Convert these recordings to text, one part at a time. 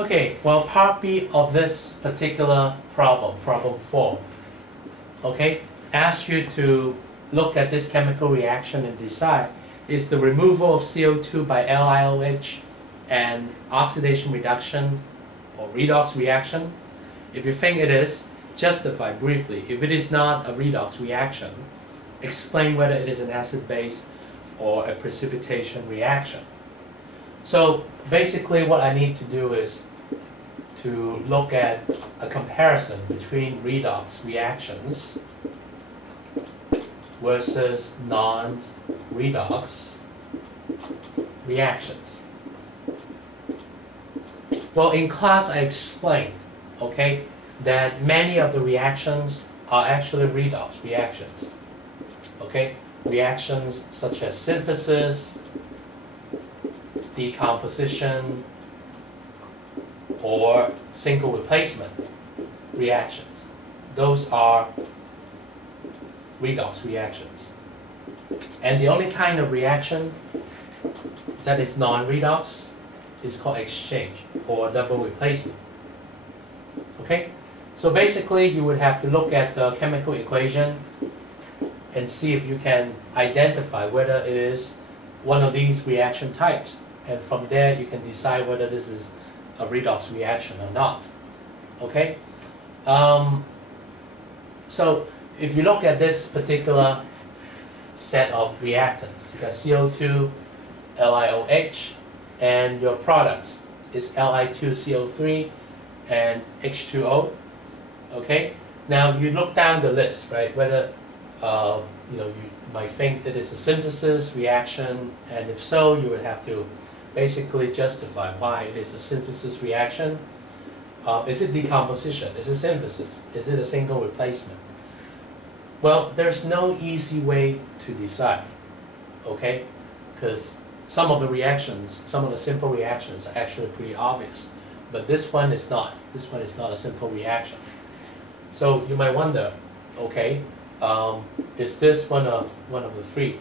Okay, well, part B of this particular problem, problem 4, okay, asks you to look at this chemical reaction and decide, is the removal of CO2 by LiOH an oxidation reduction or redox reaction? If you think it is, justify briefly. If it is not a redox reaction, explain whether it is an acid-base or a precipitation reaction. So basically what I need to do is to look at a comparison between redox reactions versus non-redox reactions. Well, in class I explained, okay, that many of the reactions are actually redox reactions. Okay, reactions such as synthesis, decomposition, or single replacement reactions. Those are redox reactions. And the only kind of reaction that is non-redox is called exchange or double replacement. Okay? So basically you would have to look at the chemical equation and see if you can identify whether it is one of these reaction types. And from there you can decide whether this is a redox reaction or not. Okay? So if you look at this particular set of reactants, you got CO2, LiOH, and your products is Li2CO3 and H2O. Okay? Now you look down the list, right? Whether you might think it is a synthesis reaction, and if so, you would have to basically justify why it is a synthesis reaction. Is it decomposition? Is it synthesis? Is it a single replacement? Well, there's no easy way to decide, okay? Because some of the reactions, some of the simple reactions are actually pretty obvious, but this one is not. This one is not a simple reaction. So you might wonder, okay, is this one of the three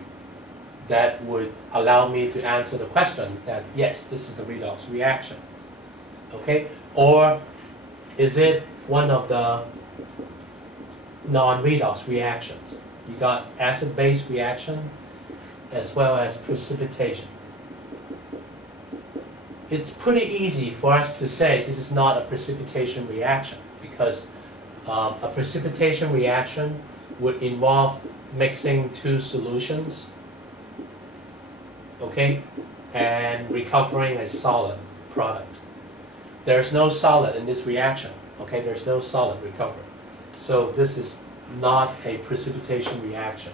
that would allow me to answer the question that yes, this is a redox reaction, okay? Or is it one of the non-redox reactions? You got acid-base reaction as well as precipitation. It's pretty easy for us to say this is not a precipitation reaction because a precipitation reaction would involve mixing two solutions, okay, and recovering a solid product. There's no solid in this reaction, okay, there's no solid recovery. So this is not a precipitation reaction,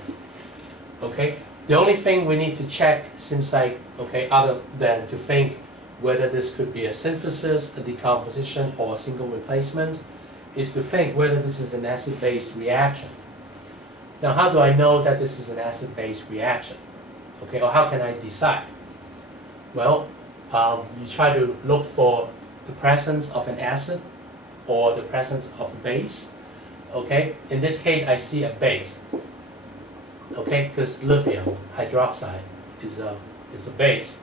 okay. The only thing we need to check seems like, okay, other than to think whether this could be a synthesis, a decomposition, or a single replacement, is to think whether this is an acid-base reaction. Now, how do I know that this is an acid-base reaction? Okay, or how can I decide? Well, you try to look for the presence of an acid or the presence of a base. Okay, in this case, I see a base. Okay, because lithium hydroxide is a base.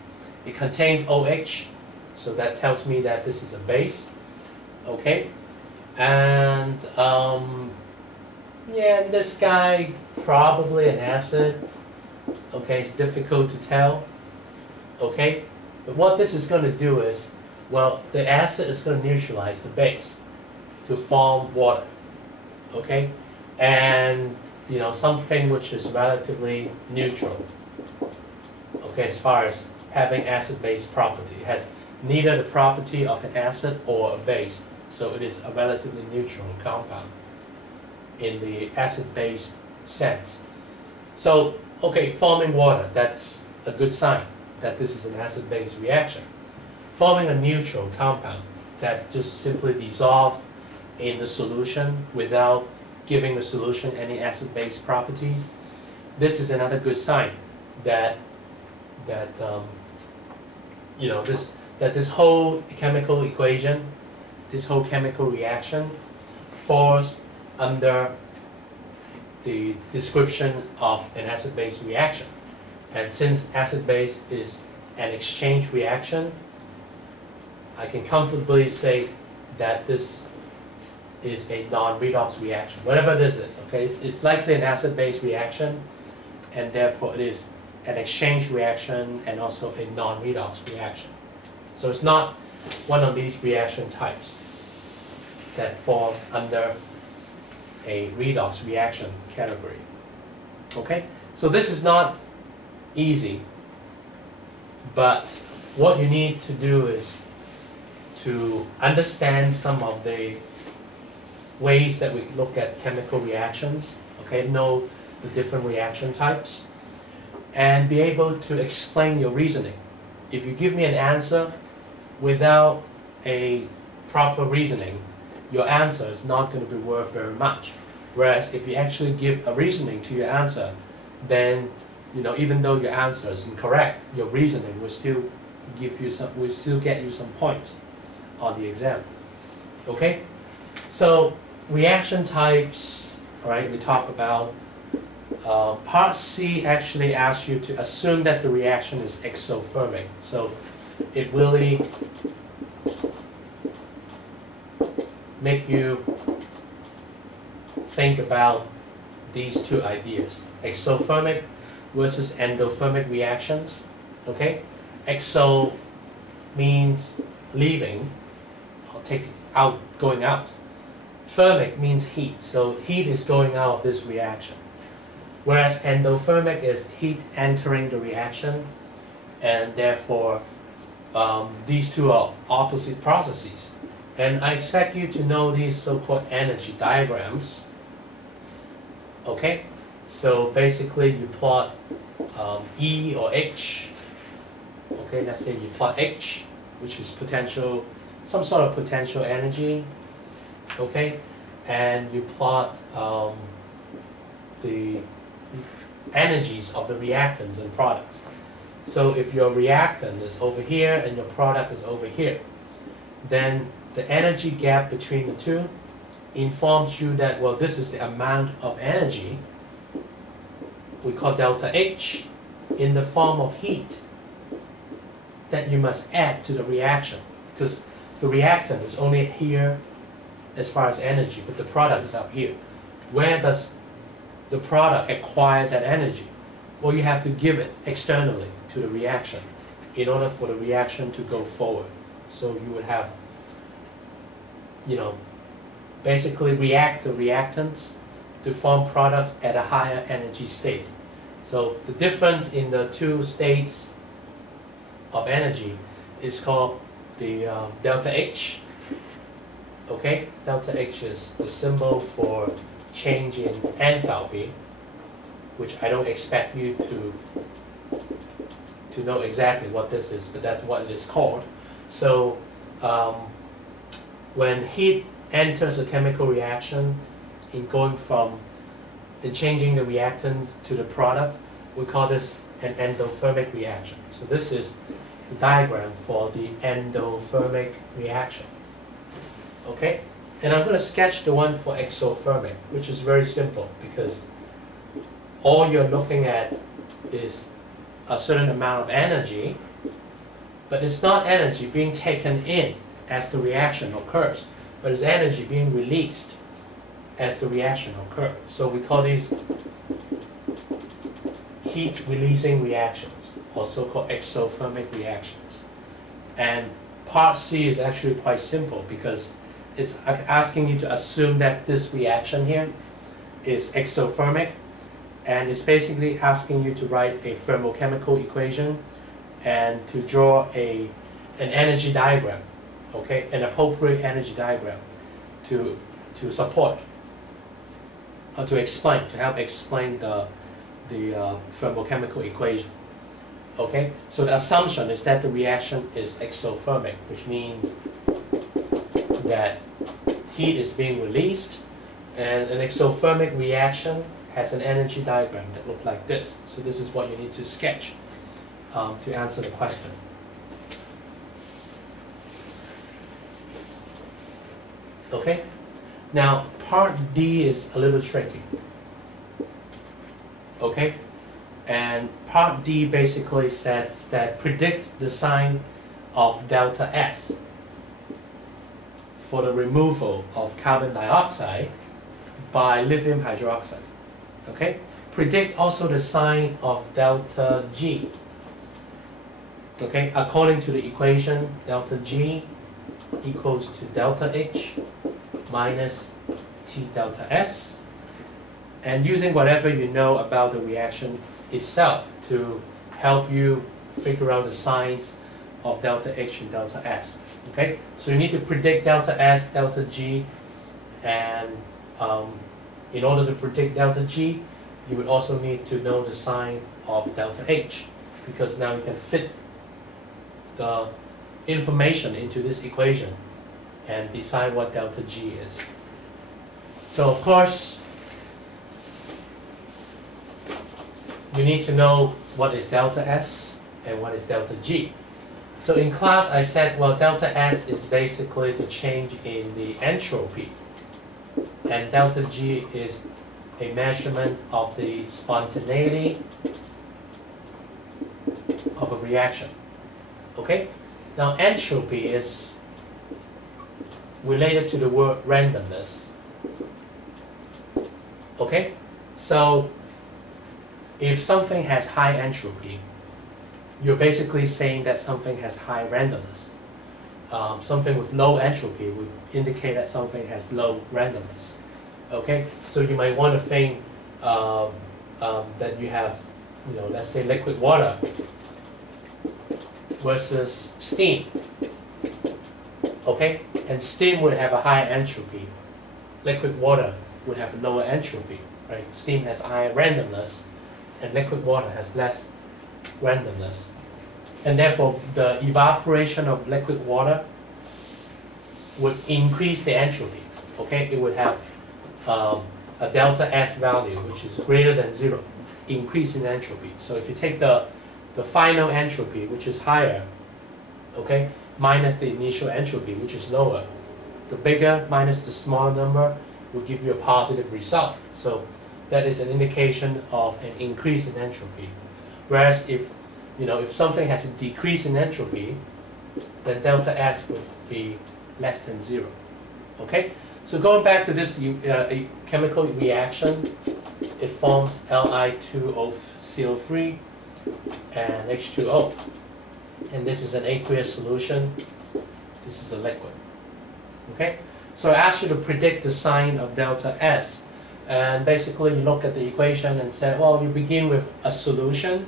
It contains OH, so that tells me that this is a base. Okay, and yeah, this guy probably an acid. Okay, it's difficult to tell. Okay, but what this is going to do is, well, the acid is going to neutralize the base to form water. Okay, and you know, something which is relatively neutral. Okay, as far as having acid-base property, it has neither the property of an acid or a base, so it is a relatively neutral compound in the acid-base sense. So, okay, forming water, that's a good sign that this is an acid-base reaction. Forming a neutral compound that just simply dissolves in the solution without giving the solution any acid-base properties, this is another good sign that you know, this whole chemical equation, this whole chemical reaction falls under the description of an acid-base reaction. And since acid-base is an exchange reaction, I can comfortably say that this is a non-redox reaction, whatever this is, okay? It's likely an acid-base reaction, and therefore it is an exchange reaction and also a non-redox reaction. So it's not one of these reaction types that falls under a redox reaction category. Okay? So this is not easy, but what you need to do is to understand some of the ways that we look at chemical reactions, okay? Know the different reaction types, and be able to explain your reasoning. If you give me an answer without a proper reasoning, your answer is not going to be worth very much. Whereas if you actually give a reasoning to your answer, then even though your answer is incorrect, your reasoning will still get you some points on the exam. Okay? So reaction types, all right, we talk about. Part C actually asks you to assume that the reaction is exothermic. So it really make you think about these two ideas: exothermic versus endothermic reactions. Okay, exo means leaving, or going out. Thermic means heat, so heat is going out of this reaction. Whereas endothermic is heat entering the reaction, and therefore these two are opposite processes. And I expect you to know these so-called energy diagrams. Okay, so basically you plot E or H. Okay, let's say you plot H, which is potential, some sort of potential energy. Okay, and you plot the energies of the reactants and products. So if your reactant is over here and your product is over here, then the energy gap between the two informs you that, well, this is the amount of energy we call delta H in the form of heat that you must add to the reaction, because the reactant is only here as far as energy, but the product is up here. Where does the product acquire that energy? Well, you have to give it externally to the reaction in order for the reaction to go forward. So you would have, basically react the reactants to form products at a higher energy state. So the difference in the two states of energy is called the delta H. Okay, delta H is the symbol for change in enthalpy, which I don't expect you to know exactly what this is, but that's what it is called. So when heat enters a chemical reaction in changing the reactant to the product, we call this an endothermic reaction. So this is the diagram for the endothermic reaction. Okay? And I'm going to sketch the one for exothermic, which is very simple because all you're looking at is a certain amount of energy, but it's not energy being taken in as the reaction occurs, but it's energy being released as the reaction occurs. So we call these heat-releasing reactions, also called exothermic reactions. And part C is actually quite simple because it's asking you to assume that this reaction here is exothermic, and it's basically asking you to write a thermochemical equation and to draw an energy diagram, okay, an appropriate energy diagram to support or to help explain the thermochemical equation. Okay, so the assumption is that the reaction is exothermic, which means that heat is being released, and an exothermic reaction has an energy diagram that looks like this. So this is what you need to sketch to answer the question. Okay, now part D is a little tricky. Okay, and part D basically says that predict the sign of delta S for the removal of carbon dioxide by lithium hydroxide. Okay? Predict also the sign of delta G. Okay? According to the equation, delta G equals to delta H minus T delta S. And using whatever you know about the reaction itself to help you figure out the signs of delta H and delta S. Okay, so you need to predict delta S, delta G, and in order to predict delta G, you would also need to know the sign of delta H, because now you can fit the information into this equation and decide what delta G is. So of course, you need to know what is delta S and what is delta G. So in class I said, well, delta S is basically the change in the entropy, and delta G is a measurement of the spontaneity of a reaction. Okay? Now entropy is related to the word randomness. Okay? So if something has high entropy, you're basically saying that something has high randomness. Something with low entropy would indicate that something has low randomness. Okay, so you might want to think that you have, let's say liquid water versus steam. Okay, and steam would have a high entropy. Liquid water would have lower entropy. Right? Steam has higher randomness, and liquid water has less randomness. And therefore, the evaporation of liquid water would increase the entropy. Okay, it would have a delta S value, which is greater than 0, increase in entropy. So if you take the final entropy, which is higher, okay, minus the initial entropy, which is lower, the bigger minus the smaller number will give you a positive result. So that is an indication of an increase in entropy. Whereas if something has a decrease in entropy, then delta S would be less than 0. Okay? So going back to this chemical reaction, it forms Li2O CO3 and H2O. And this is an aqueous solution. This is a liquid. Okay? So I asked you to predict the sign of delta S. And basically you look at the equation and say, well, you begin with a solution,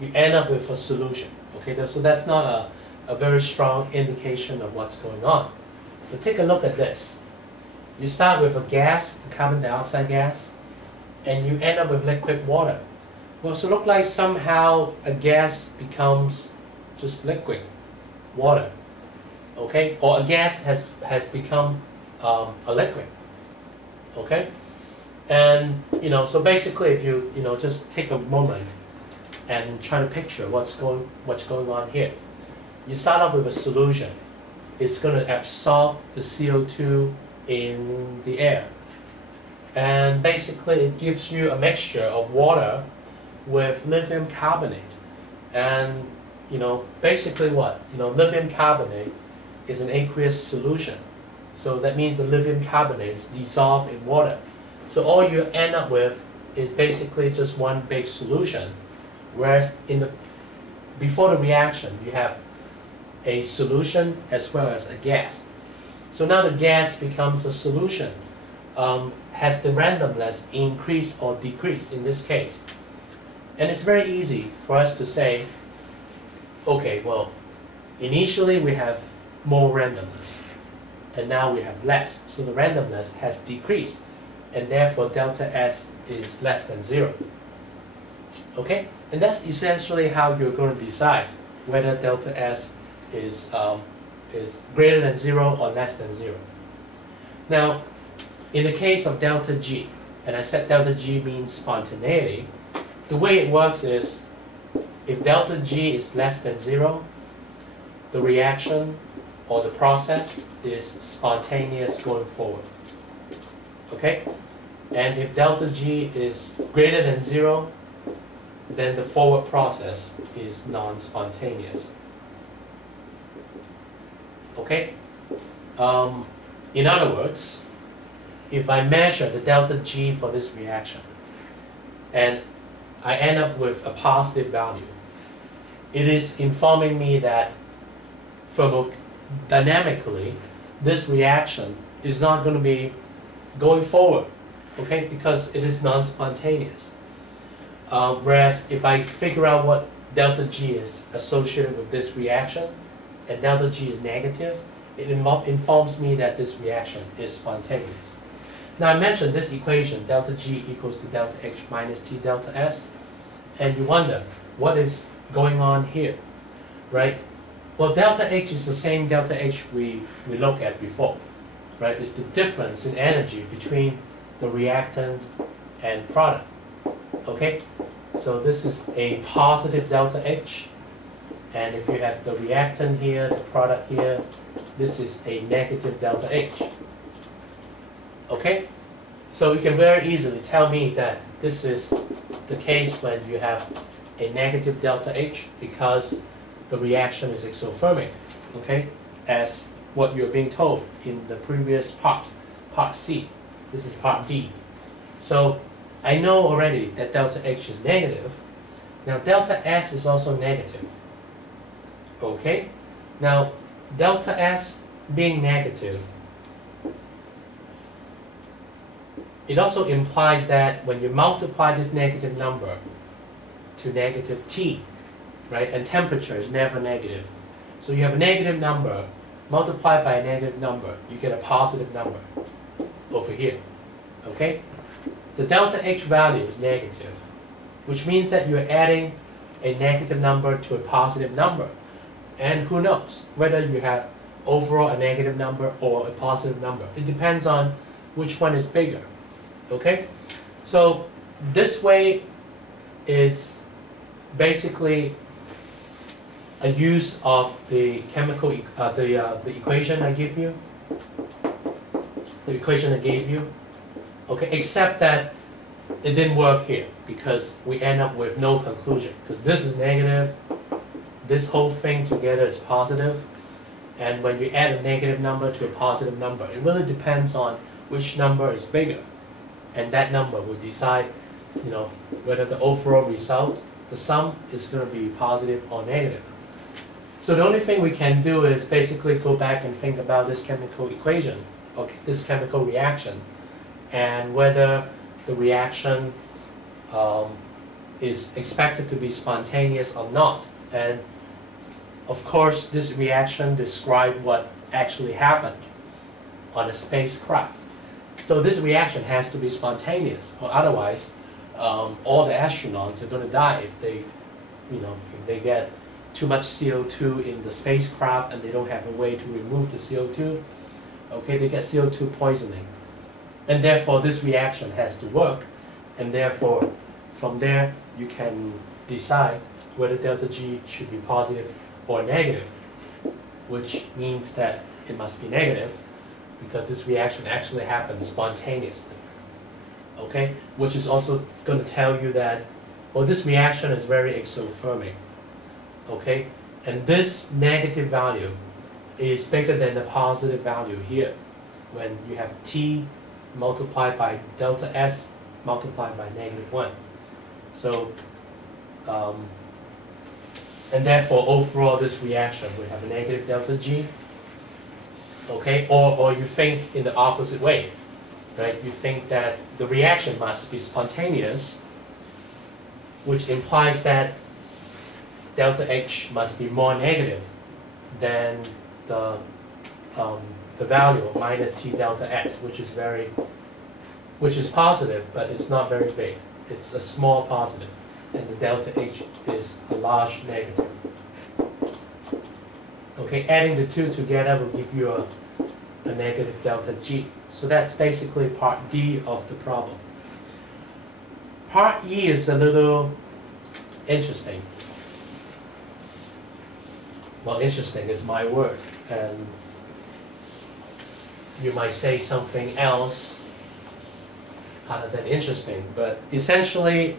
you end up with a solution. Okay, so that's not a very strong indication of what's going on. But take a look at this. You start with a gas, the carbon dioxide gas, and you end up with liquid water. Well, so it looks like somehow a gas becomes just liquid water. Okay, or a gas has become a liquid. Okay, and so basically, if you just take a moment and try to picture what's going on here. You start off with a solution. It's going to absorb the CO2 in the air, and basically it gives you a mixture of water with lithium carbonate. And basically what lithium carbonate is an aqueous solution. So that means the lithium carbonate is dissolved in water. So all you end up with is basically just one big solution. Whereas before the reaction, you have a solution as well as a gas. So now the gas becomes a solution. Has the randomness increase or decrease in this case? And it's very easy for us to say, okay, well, initially we have more randomness, and now we have less. So the randomness has decreased, and therefore delta S is less than 0. Okay? And that's essentially how you're going to decide whether delta S is greater than 0 or less than 0. Now, in the case of delta G, and I said delta G means spontaneity, the way it works is if delta G is less than 0, the reaction or the process is spontaneous going forward. Okay? And if delta G is greater than 0, then the forward process is non-spontaneous. Okay? In other words, if I measure the delta G for this reaction, and I end up with a positive value, it is informing me that thermodynamically, this reaction is not going to be going forward, okay, because it is non-spontaneous. Whereas if I figure out what delta G is associated with this reaction, and delta G is negative, it informs me that this reaction is spontaneous. Now I mentioned this equation, delta G equals to delta H minus T delta S, and you wonder, what is going on here, right? Well, delta H is the same delta H we looked at before, right? It's the difference in energy between the reactant and product, okay? So this is a positive delta H, and if you have the reactant here, the product here, this is a negative delta H, okay? So you can very easily tell me that this is the case when you have a negative delta H because the reaction is exothermic, okay, as what you're being told in the previous part C. This is part D. So I know already that delta H is negative. Now delta S is also negative, okay? Now delta S being negative, it also implies that when you multiply this negative number to negative T, right, and temperature is never negative. So you have a negative number multiplied by a negative number, you get a positive number over here, okay? The delta H value is negative, which means that you're adding a negative number to a positive number. And who knows whether you have overall a negative number or a positive number. It depends on which one is bigger, okay? So this way is basically a use of the chemical, the equation I give you, the equation I gave you, okay, except that it didn't work here because we end up with no conclusion because this is negative, this whole thing together is positive, and when you add a negative number to a positive number, it really depends on which number is bigger, and that number will decide, you know, whether the overall result, the sum, is going to be positive or negative. So the only thing we can do is basically go back and think about this chemical equation, okay, this chemical reaction, and whether the reaction is expected to be spontaneous or not. And of course, this reaction describes what actually happened on a spacecraft. So this reaction has to be spontaneous, or otherwise, all the astronauts are going to die if they, you know, if they get too much CO2 in the spacecraft and they don't have a way to remove the CO2. Okay, they get CO2 poisoning, and therefore this reaction has to work, and therefore from there you can decide whether delta G should be positive or negative, which means that it must be negative because this reaction actually happens spontaneously. Okay, which is also going to tell you that, well, this reaction is very exothermic. Okay, and this negative value is bigger than the positive value here when you have T multiplied by delta S multiplied by -1. So, and therefore overall this reaction will have a negative delta G. Okay, or you think in the opposite way, right? You think that the reaction must be spontaneous, which implies that delta H must be more negative than the value of minus T delta S, which is positive, but it's not very big. It's a small positive, and the delta H is a large negative. Okay, adding the two together will give you a negative delta G. So that's basically part D of the problem. Part E is a little interesting. Well, interesting is my word, and you might say something else other than interesting, but essentially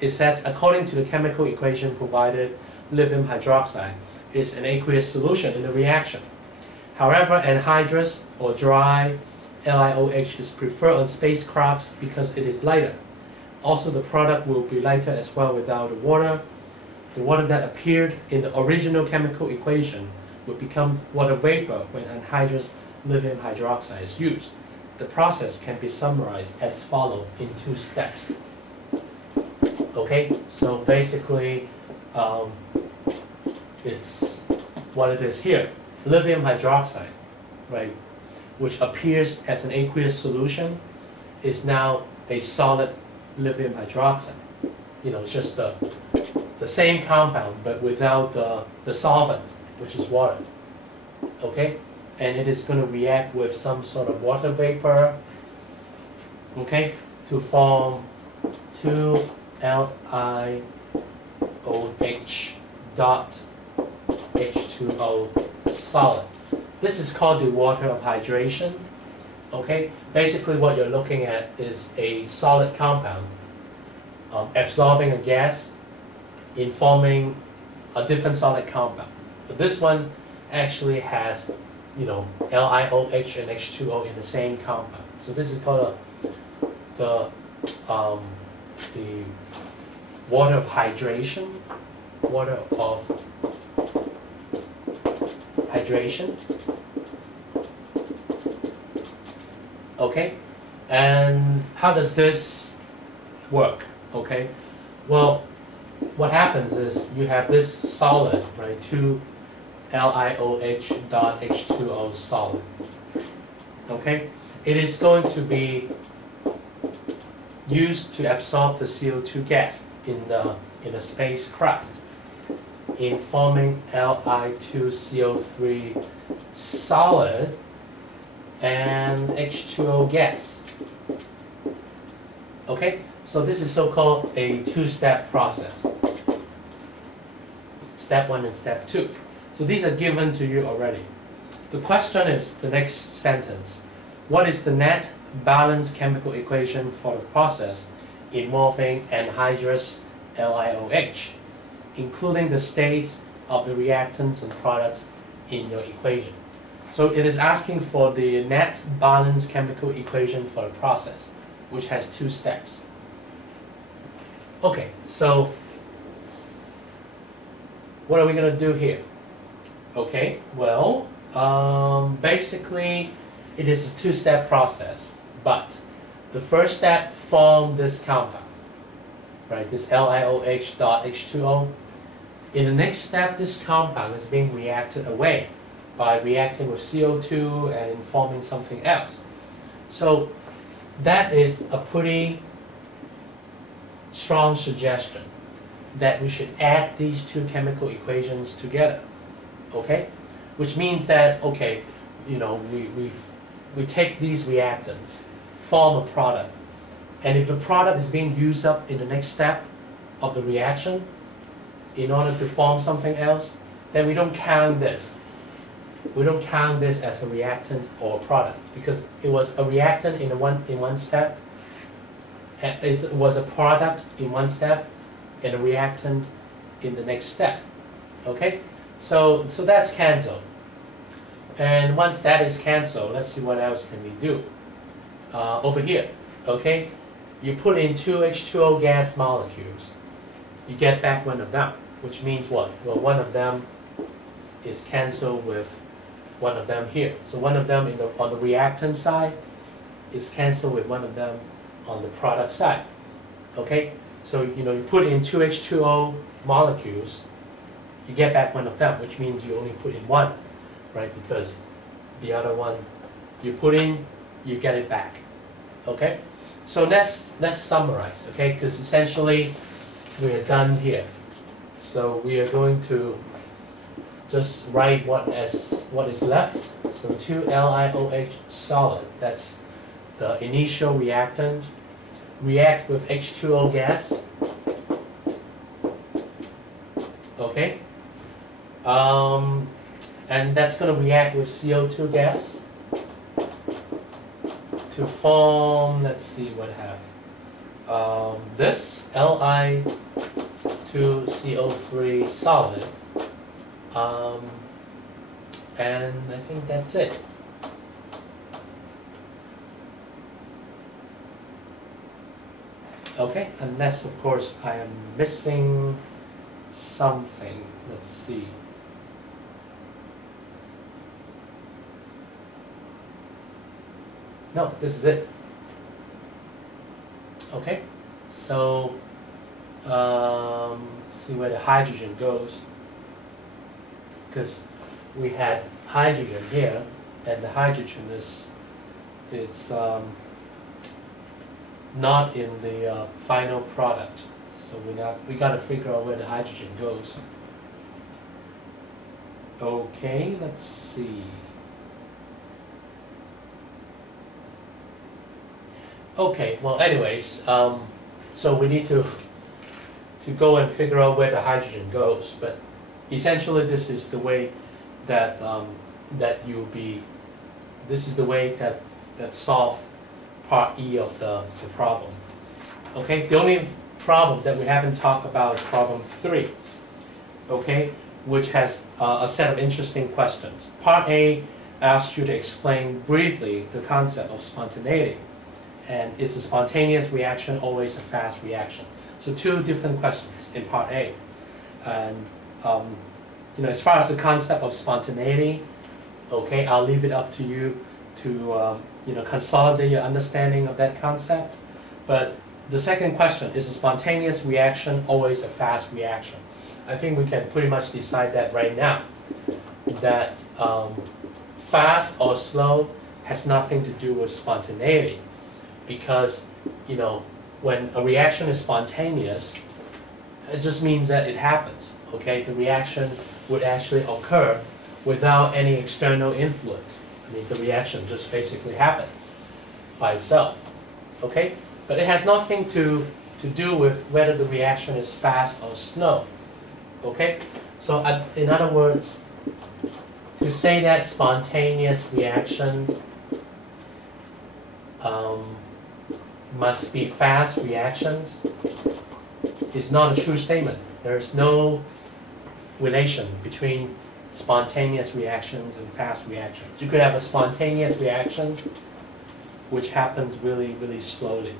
it says, according to the chemical equation provided, lithium hydroxide is an aqueous solution in the reaction. However, anhydrous or dry LiOH is preferred on spacecrafts because it is lighter. Also, the product will be lighter as well without the water. The water that appeared in the original chemical equation would become water vapor when anhydrous lithium hydroxide is used. The process can be summarized as follows in 2 steps. Okay, so basically, it's what it is here. Lithium hydroxide, right, which appears as an aqueous solution, is now a solid lithium hydroxide. You know, it's just the same compound, but without the solvent, which is water. Okay, and it is going to react with some sort of water vapor, okay, to form 2LiOH dot H2O solid. This is called the water of hydration. Okay, basically what you're looking at is a solid compound absorbing a gas in forming a different solid compound. But this one actually has, you know, LiOH and H2O in the same compound. So this is called the water of hydration. Water of hydration. Okay, and how does this work? Okay, well, what happens is you have this solid, right, 2LiOH dot H2O solid. Okay, it is going to be used to absorb the CO2 gas in the spacecraft in forming Li2CO3 solid and H2O gas. Okay, so this is so-called a 2-step process. Step 1 and step 2. So these are given to you already. The question is the next sentence. What is the net balance chemical equation for the process involving anhydrous LiOH, including the states of the reactants and products in your equation? So it is asking for the net balance chemical equation for the process, which has 2 steps. Okay, so what are we going to do here? Okay, well, basically it is a 2-step process, but the first step form this compound, right, this LiOH dot H2O. In the next step, this compound is being reacted away by reacting with CO2 and forming something else. So that is a pretty strong suggestion that we should add these 2 chemical equations together. Okay, which means that, okay, you know, we take these reactants, form a product, and if the product is being used up in the next step of the reaction in order to form something else, then we don't count this. We don't count this as a reactant or a product because it was a reactant in one step, and it was a product in one step, and a reactant in the next step. Okay, so that's cancelled. And once that is cancelled, let's see what else can we do. Over here, okay, you put in 2 H2O gas molecules. You get back one of them, which means what? Well, one of them is cancelled with one of them here. So one of them on the reactant side is cancelled with one of them on the product side. Okay, so you know, you put in 2 H2O molecules, you get back one of them, which means you only put in one, right? Because the other one you put in, you get it back. Okay, so let's summarize. Okay, because essentially we are done here. So we are going to just write what is left. So 2LiOH solid, that's the initial reactant, react with H2O gas. Okay, and that's going to react with CO2 gas to form, let's see what I have, this Li2CO3 solid. And I think that's it. Okay, unless of course I am missing something. Let's see. No, this is it. Okay, so let's see where the hydrogen goes. Because we had hydrogen here, and the hydrogen is not in the final product. So we got to figure out where the hydrogen goes. Okay, let's see. Okay, well, anyways, so we need to go and figure out where the hydrogen goes. But essentially, this is the way that this is the way that solve part E of the problem. Okay, the only problem that we haven't talked about is problem 3. Okay, which has a set of interesting questions. Part A asks you to explain briefly the concept of spontaneity. And is a spontaneous reaction always a fast reaction? So 2 different questions in part A. And as far as the concept of spontaneity, okay, I'll leave it up to you to consolidate your understanding of that concept. But the second question, is a spontaneous reaction always a fast reaction? I think we can pretty much decide that right now. That fast or slow has nothing to do with spontaneity. Because, when a reaction is spontaneous, it just means that it happens, okay? The reaction would actually occur without any external influence. I mean, the reaction just basically happened by itself, okay? But it has nothing to do with whether the reaction is fast or slow, okay? So, in other words, to say that spontaneous reactions must be fast reactions is not a true statement. There is no relation between spontaneous reactions and fast reactions. You could have a spontaneous reaction which happens really, really slowly,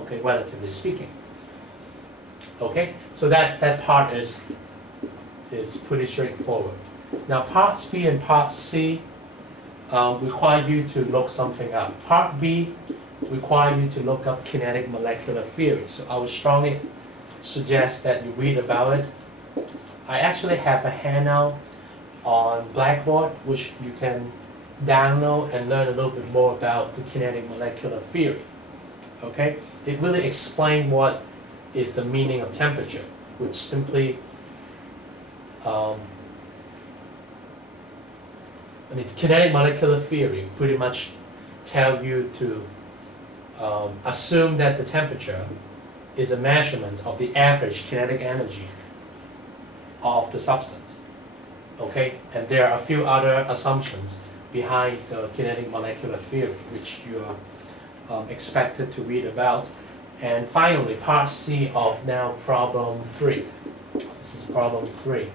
okay, relatively speaking. Okay, so that part is pretty straightforward. Now parts B and part C require you to look something up. Part B require you to look up kinetic molecular theory. So I would strongly suggest that you read about it. I actually have a handout on Blackboard which you can download and learn a little bit more about the kinetic molecular theory. Okay? It really explains what is the meaning of temperature, which simply the kinetic molecular theory pretty much tell you to assume that the temperature is a measurement of the average kinetic energy of the substance. Okay, and there are a few other assumptions behind the kinetic molecular theory which you are expected to read about. And finally, part C of now problem 3. This is problem 3.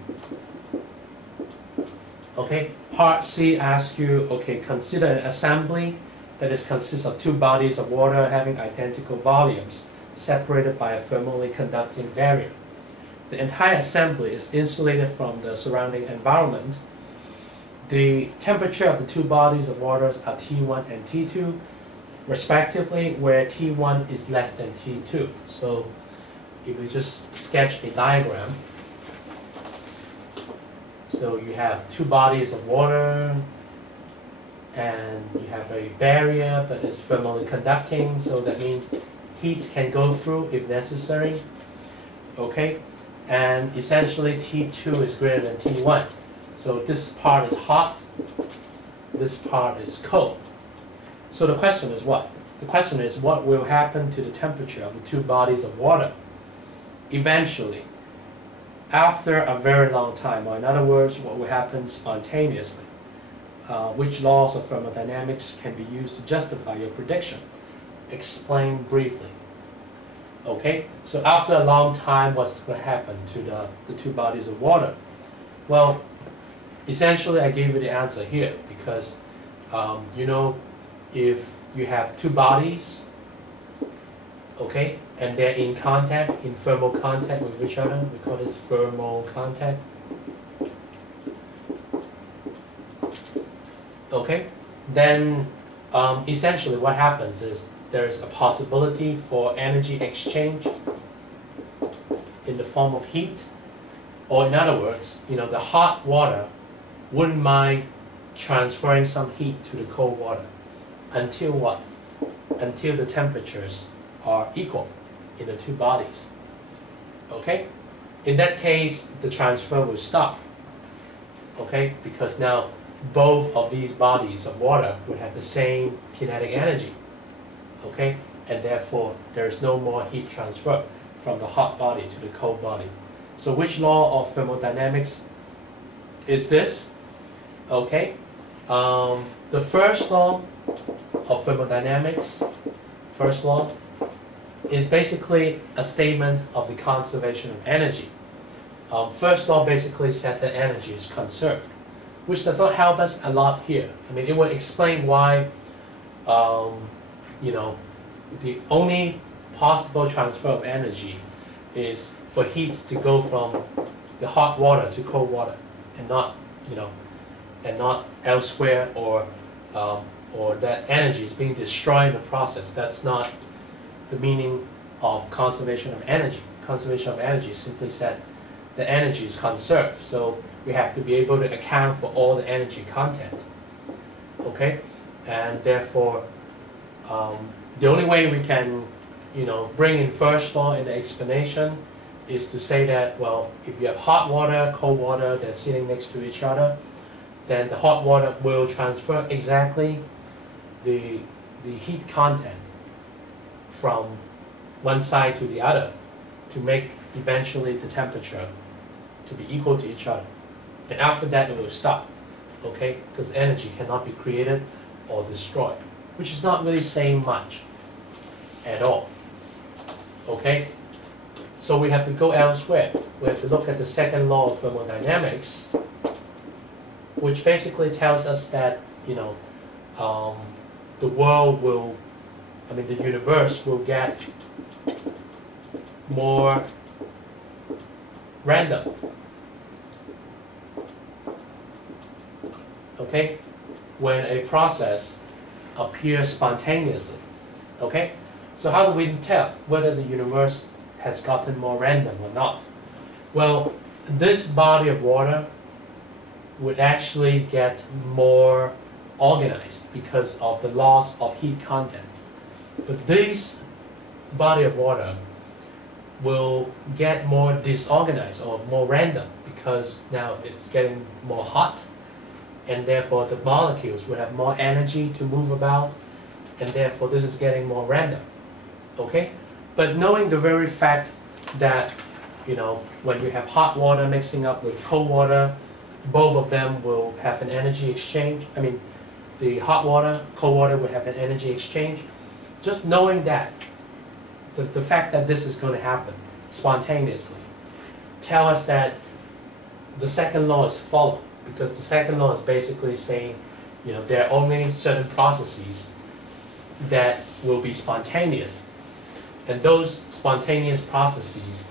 Okay, part C asks you, okay, consider an assembly that consists of 2 bodies of water having identical volumes, separated by a thermally conducting barrier. The entire assembly is insulated from the surrounding environment. The temperature of the 2 bodies of water are T1 and T2, respectively, where T1 is less than T2. So if we just sketch a diagram, so you have 2 bodies of water, and you have a barrier that is thermally conducting, so that means heat can go through if necessary. Okay, and essentially T2 is greater than T1. So this part is hot, this part is cold. So the question is what? The question is what will happen to the temperature of the 2 bodies of water eventually, after a very long time, or in other words, what will happen spontaneously. Which laws of thermodynamics can be used to justify your prediction? Explain briefly. Okay, so after a long time, what's going to happen to the 2 bodies of water? Well, essentially I gave you the answer here because you know, if you have two bodies, okay, and they're in contact, in thermal contact with each other, we call this thermal contact. Okay, then essentially what happens is there's a possibility for energy exchange in the form of heat, or in other words, you know, the hot water wouldn't mind transferring some heat to the cold water until what? Until the temperatures are equal in the two bodies. Okay? In that case, the transfer will stop. Okay? Because now both of these bodies of water would have the same kinetic energy. Okay? And therefore, there's no more heat transfer from the hot body to the cold body. So which law of thermodynamics is this? Okay? The first law of thermodynamics, first law, is basically a statement of the conservation of energy. First law basically said that energy is conserved, which does not help us a lot here. I mean, it will explain why, you know, the only possible transfer of energy is for heat to go from the hot water to cold water, and not, you know, and not elsewhere, or that energy is being destroyed in the process. That's not the meaning of conservation of energy. Conservation of energy simply said the energy is conserved, so we have to be able to account for all the energy content. Okay, and therefore, the only way we can, you know, bring in first law in the explanation is to say that, well, if you have hot water, cold water, they're sitting next to each other, then the hot water will transfer exactly the heat content from one side to the other to make eventually the temperature to be equal to each other. And after that it will stop, okay? Because energy cannot be created or destroyed, which is not really saying much at all, okay? So we have to go elsewhere. We have to look at the second law of thermodynamics, which basically tells us that, you know, the world will, I mean, the universe will get more random. Okay? When a process appears spontaneously. Okay? So how do we tell whether the universe has gotten more random or not? Well, this body of water would actually get more organized because of the loss of heat content. But this body of water will get more disorganized or more random because now it's getting more hot, and therefore the molecules will have more energy to move about, and therefore this is getting more random. Okay? But knowing the very fact that, you know, when you have hot water mixing up with cold water, both of them will have an energy exchange. I mean, the hot water, cold water will have an energy exchange. Just knowing that, the fact that this is going to happen spontaneously, tell us that the second law is followed, because the second law is basically saying, you know, there are only certain processes that will be spontaneous, and those spontaneous processes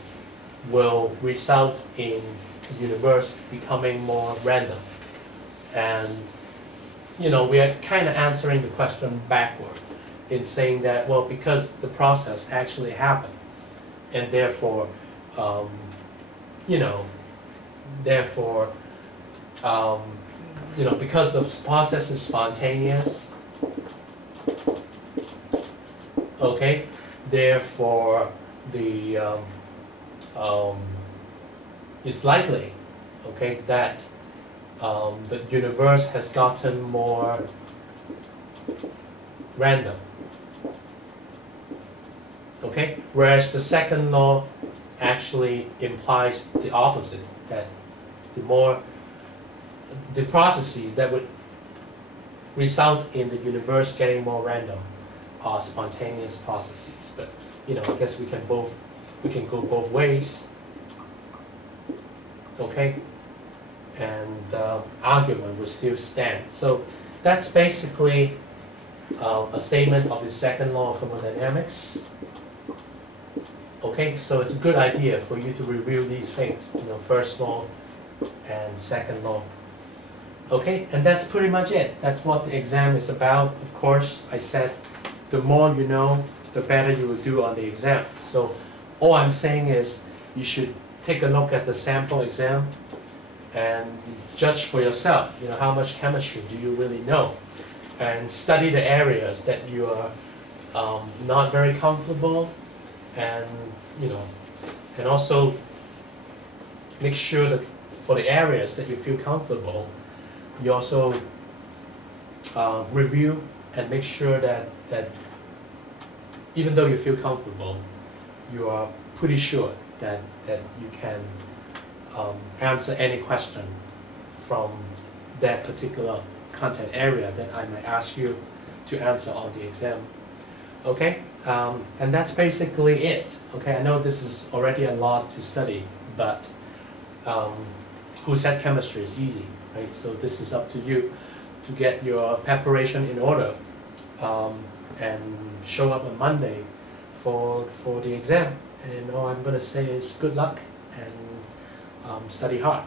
will result in the universe becoming more random. And, you know, we are kind of answering the question backward in saying that, well, because the process actually happened, and therefore, you know, therefore, you know, because the process is spontaneous, okay, therefore the it's likely, okay, that the universe has gotten more random. Okay? Whereas the second law actually implies the opposite, that the processes that would result in the universe getting more random are spontaneous processes. But, you know, I guess we can go both ways. Okay? and argument will still stand. So that's basically a statement of the second law of thermodynamics. Okay, so it's a good idea for you to review these things, first law and second law. Okay, and that's pretty much it. That's what the exam is about. Of course, I said the more you know, the better you will do on the exam. So all I'm saying is you should take a look at the sample exam and judge for yourself, how much chemistry do you really know, and study the areas that you are not very comfortable, and and also make sure that for the areas that you feel comfortable, you also review and make sure that even though you feel comfortable, you are pretty sure that you can answer any question from that particular content area that I might ask you to answer on the exam. Okay, and that's basically it. Okay, I know this is already a lot to study, but who said chemistry is easy, right? So this is up to you to get your preparation in order and show up on Monday for the exam. And all I'm going to say is good luck and study hard.